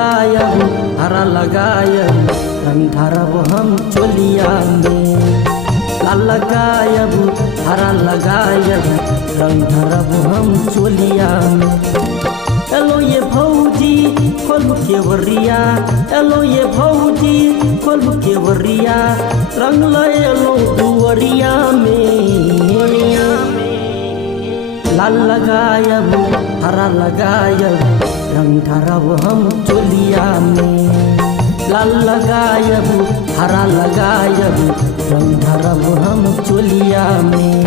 लगायब हरा लगायब रंग धरब हम चोलिया में। लाल लगायब हरा लगायब रंग धरब हम चोलिया में। एलो ये भौजी खोल के वरिया, एलो ये भौजी खोल के वरिया, रंग लो दुवरिया में। लाल लगायब हरा लगायब रंग धरब हम चोलिया में। लाल लगायब हरा लगायब रंग धरब हम चोलिया में।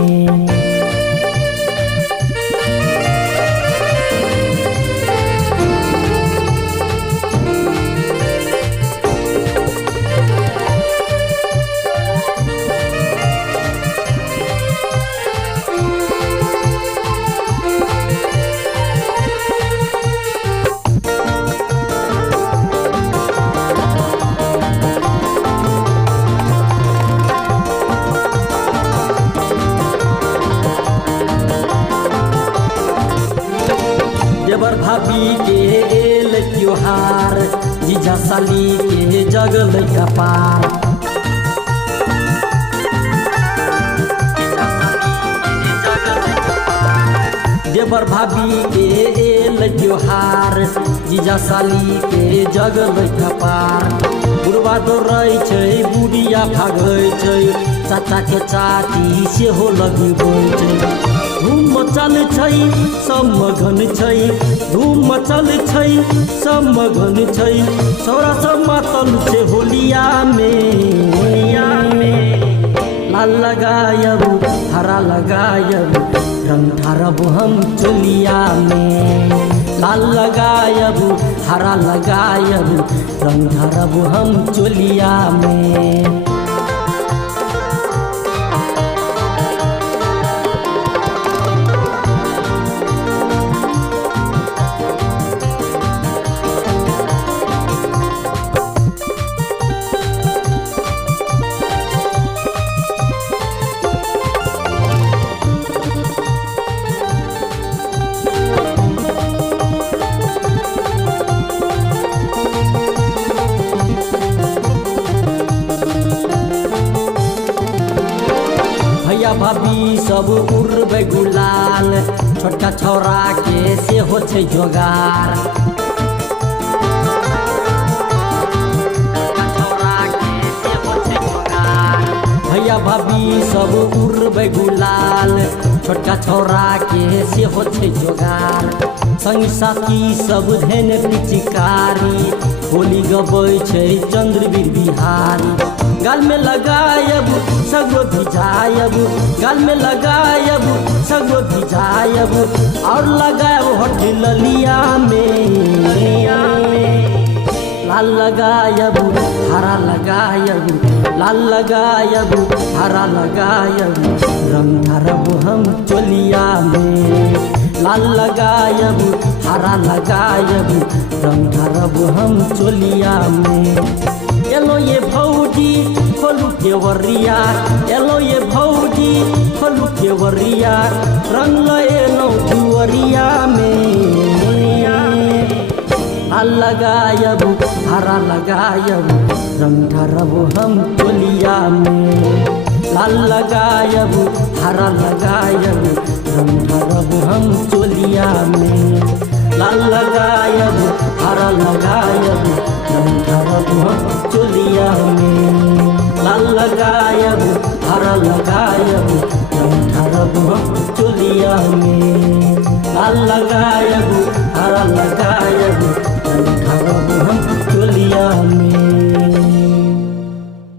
देवर भाभी के एल त्योहार, जीजा साली के जगल कपार। देवर भाभी के एल त्योहार, जीजा साली के जगल कपार। बुढ़वा दौड़ै छै बुढ़िया भागै छै, चाचा के चाची सेहो लगबै छै। धूम मचल छै सब मगन छै, धूम मचल छै सब मगन छै। छौरा सब मातल छै होलिया में। लाल लगायब हरा लगायब रंग धरब हम चोलिया में। लाल लगायब हरा लगायब रंग धरब हम चोलिया में। भैया भाभी सब उड़बै गुलाल, छोटका छौरा के सेहो छै जोगार। भैया भाभी सब उड़बै गुलाल, छोटका छौरा के सेहो छै जोगार। संगी साथी सब धेने पिचकारी, होली गबै छै चंद्रवीर बिहारी। गाल में लगायब सगो भिजायब, गाल में लगायब सगो भिजायब, और लगायब होठ ललिया में। लाल लगायब हरा लगायब, लाल लगायब हरा लगायब रंग धरब हम चोलिया में। लाल लगायब हरा लगायब रंग धरब हम चोलिया में। एलो ये भौजी खोलू के वरिया, एलो ये भौजी खोलू के वरिया, रंग लो दुवरिया में। लाल लगायब हरा लगायब रंग धरब हम चोलिया में। लाल लगायब हरा लगायब रंग धरब हम चोलिया में। लाल लगायब हरा लगायब रंग धरब हम चोलिया में। लाल लगायब हरा लगायब रंग धरब हम चोलिया में। लाल लगायब हरा लगायब रंग धरब हम चोलिया में।